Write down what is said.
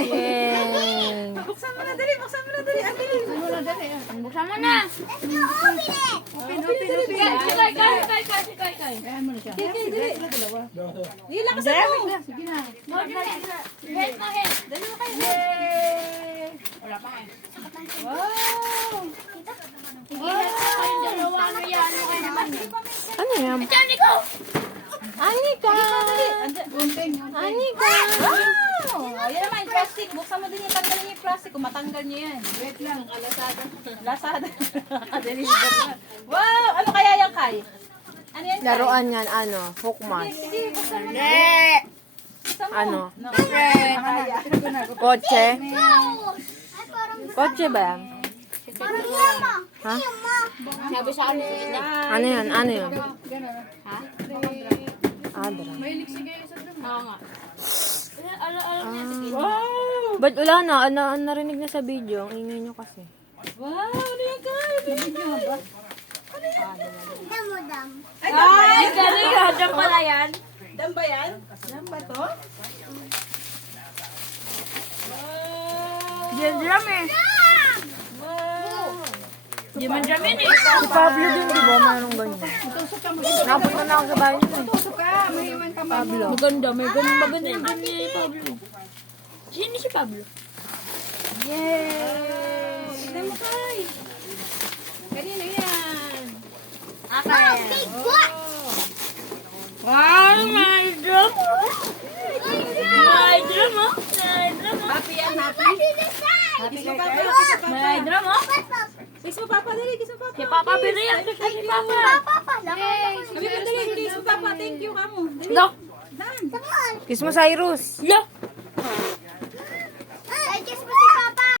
Yay! Buksan mo na dali, buksan mo na dali. Buksan mo na. Open. Kay. Hindi lang kasi mo. Sige na. Head mo, head. Dalawa kayo. Wala pa eh. Wow. Sige, head mo kayong dalawa. Ano yan? Ano kayo naman? Ano yan? Diyan, ikaw! Anika! Anika! Wow! Ayan naman, yung plastic. Buksan mo din yung tanggalin niyo yung plastic. Kung matanggal niyo yan. Wait lang, Lazada. Deliver na. Wow! Ano kaya yan, Kai? Ano yan, Kai? Laruan yan, ano? Hookmas. Sige, buksan mo. Buksan mo. Ano? Nakaya. Kotse? Kotse ba yan? Ha? Sabi sa ano yun? Ano yan? Ano yun? Ha? Adra. Oo nga. Alam niya. Sige. Wow! Ba't wala na? Ano, narinig na sa video. Ang ingay nyo kasi. Wow! Ano yan, Kai? Video ba? Ay, Ay, galing. Hadam pala yan. dam ba yan? Dam ba to? Wow! Diyan drum eh. Wow! Di man drum yun eh. Si Pablo din, di ba? Mayroong ganyan. Napunta na ako sa bahay niya. Pablo. Maganda yung drum ni Pablo. Sino si Pablo? Yay! Tignan mo, Kai. Kanino yan? Okay. Wow, may drum. May drum oh. May drum oh. Happy yan, happy. Kiss mo, Papa. Kiss mo, Papa. May drum oh. Kiss mo, Papa. Dali, kiss mo, Papa. Si Papa Biriyak. Si Papa. Kami pa dali, kiss mo, Papa. Thank you, kamo. Dali. Look. Dan. Kiss mo, Cyrus. Look.